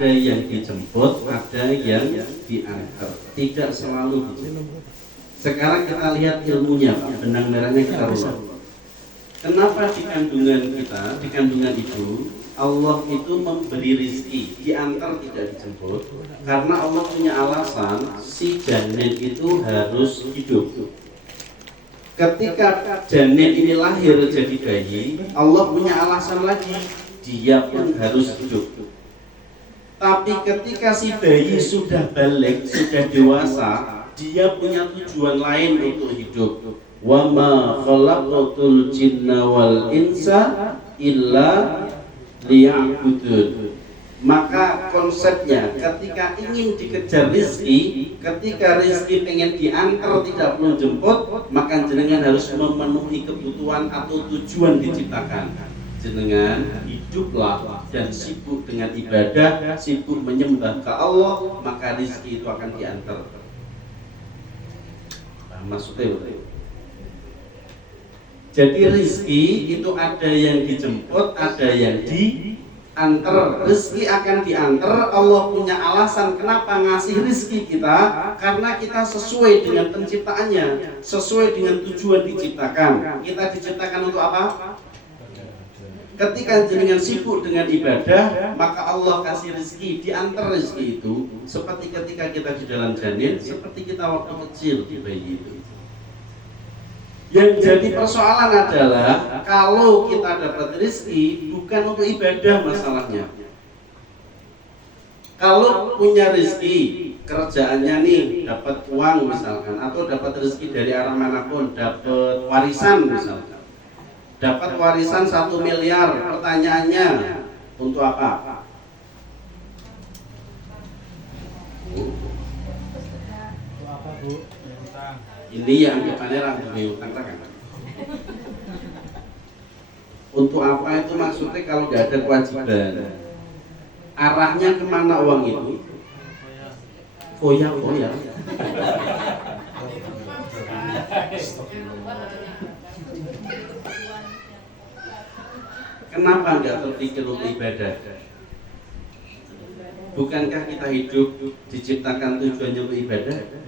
ada yang dijemput, ada yang diantar, tidak selalu dijemput. Sekarang kita lihat ilmunya, Pak. Benang merahnya kita rubah. Kenapa di kandungan kita, di kandungan ibu, Allah itu memberi rizki, diantar tidak dijemput? Karena Allah punya alasan, si janin itu harus hidup. Ketika janin ini lahir jadi bayi, Allah punya alasan lagi, dia pun harus hidup. Tapi ketika si bayi sudah balik, sudah dewasa, dia punya tujuan lain untuk hidup. Wa ma khalaqatul jinna wal insa illa liya'budun. Maka konsepnya ketika ingin dikejar rizki, ketika rizki pengen diantar tidak perlu jemput, maka jenengan harus memenuhi kebutuhan atau tujuan diciptakan. Jenengan hiduplah dan sibuk dengan ibadah, sibuk menyembah ke Allah, maka rizki itu akan diantar. Maksudnya jadi rizki itu ada yang dijemput, ada yang diantar. Rizki akan diantar. Allah punya alasan kenapa ngasih rizki kita, karena kita sesuai dengan penciptaannya, sesuai dengan tujuan diciptakan. Kita diciptakan untuk apa? Ketika jenengan sibuk dengan ibadah, maka Allah kasih rizki, diantar rizki itu. Seperti ketika kita di dalam janin, seperti kita waktu kecil di bayi itu. Yang jadi persoalan adalah kalau kita dapat rezeki bukan untuk ibadah masalahnya. Kalau punya rezeki, kerjaannya nih dapat uang misalkan, atau dapat rezeki dari arah manapun, dapat warisan misalkan, dapat warisan 1 miliar, pertanyaannya untuk apa? Untuk apa, Bu? Ini yang depannya rambut utang kan? Untuk apa itu maksudnya kalau nggak ada kewajiban? Arahnya kemana uang itu? Foya. Kenapa nggak terpikir untuk ibadah? Bukankah kita hidup diciptakan tujuannya untuk ibadah?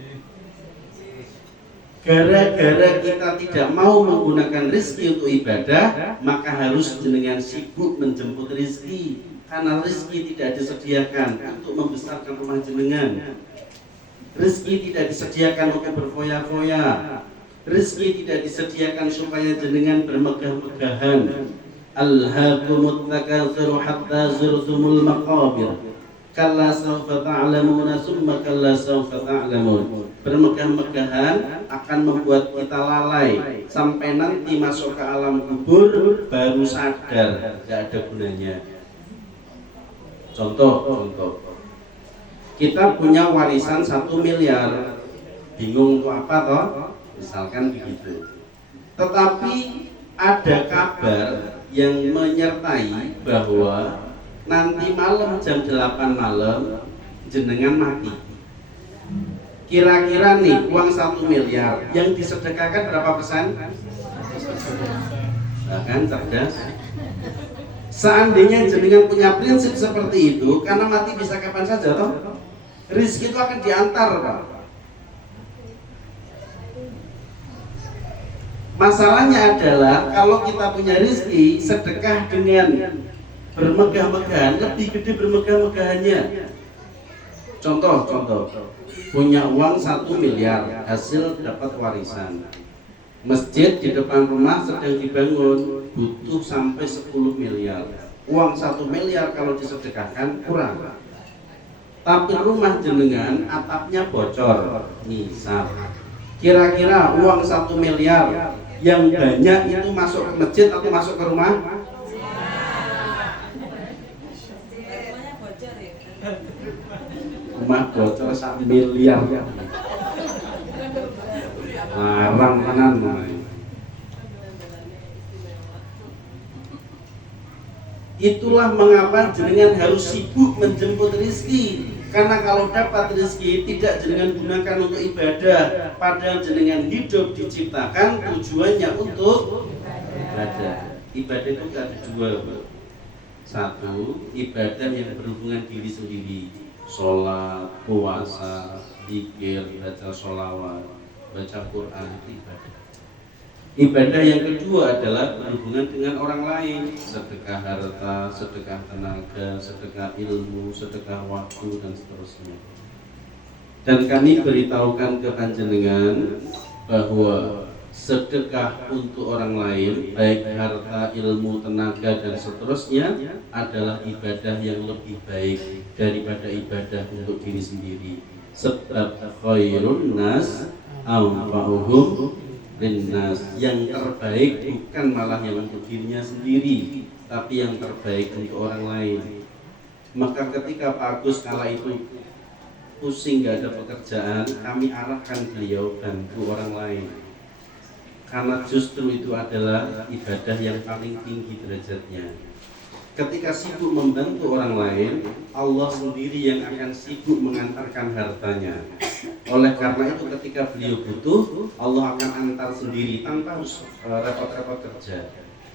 Gara-gara kita tidak mau menggunakan rezeki untuk ibadah, maka harus jenengan sibuk menjemput rezeki. Karena rezeki tidak disediakan untuk membesarkan rumah jenengan. Rezeki tidak disediakan untuk berfoya-foya. Rezeki tidak disediakan supaya jenengan bermegah-megahan. Alhaakumut takatsur hatta zurtumul maqabir. Kalla sawfa ta'lamuna summa kalla sawfa ta'lamun. Bermegah-megahan akan membuat kita lalai sampai nanti masuk ke alam kubur baru sadar tidak ada gunanya. Contoh, kita punya warisan 1 miliar, bingung untuk apa toh? Misalkan begitu. Tetapi ada kabar yang menyertai bahwa nanti malam jam 8 malam jenengan mati. Kira-kira nih uang 1 miliar yang disedekahkan berapa persen? Nah, kan cerdas. Seandainya jenengan punya prinsip seperti itu, karena mati bisa kapan saja toh, rizki itu akan diantar, Pak. Masalahnya adalah kalau kita punya rizki, sedekah dengan bermegah-megahan, lebih gede bermegah-megahannya. Contoh, punya uang 1 miliar, hasil dapat warisan. Masjid di depan rumah sedang dibangun, butuh sampai 10 miliar. Uang 1 miliar kalau disedekahkan kurang. Tapi rumah jenengan atapnya bocor, misal. Kira-kira uang 1 miliar yang banyak itu masuk ke masjid atau masuk ke rumah? Rumah bocor 1 miliar. Larang tenan. Itulah mengapa jenengan harus sibuk menjemput rezeki. Karena kalau dapat rezeki tidak jenengan gunakan untuk ibadah, padahal jenengan hidup diciptakan tujuannya untuk ibadah. Ibadah itu tidak dijual. Satu, ibadah yang berhubungan diri sendiri, sholat, puasa, zikir, baca sholawat, baca Quran, itu ibadah. Ibadah yang kedua adalah berhubungan dengan orang lain, sedekah harta, sedekah tenaga, sedekah ilmu, sedekah waktu, dan seterusnya. Dan kami beritahukan ke panjenengan bahwa sedekah untuk orang lain, baik harta, ilmu, tenaga, dan seterusnya, adalah ibadah yang lebih baik daripada ibadah untuk diri sendiri. Sebab khairun nas anfa'uhum linnas, yang terbaik bukan malah yang untuk dirinya sendiri, tapi yang terbaik untuk orang lain. Maka ketika Pak Agus kala itu pusing gak ada pekerjaan, kami arahkan beliau bantu orang lain, karena justru itu adalah ibadah yang paling tinggi derajatnya. Ketika sibuk membantu orang lain, Allah sendiri yang akan sibuk mengantarkan hartanya. Oleh karena itu ketika beliau butuh, Allah akan antar sendiri tanpa harus repot-repot kerja.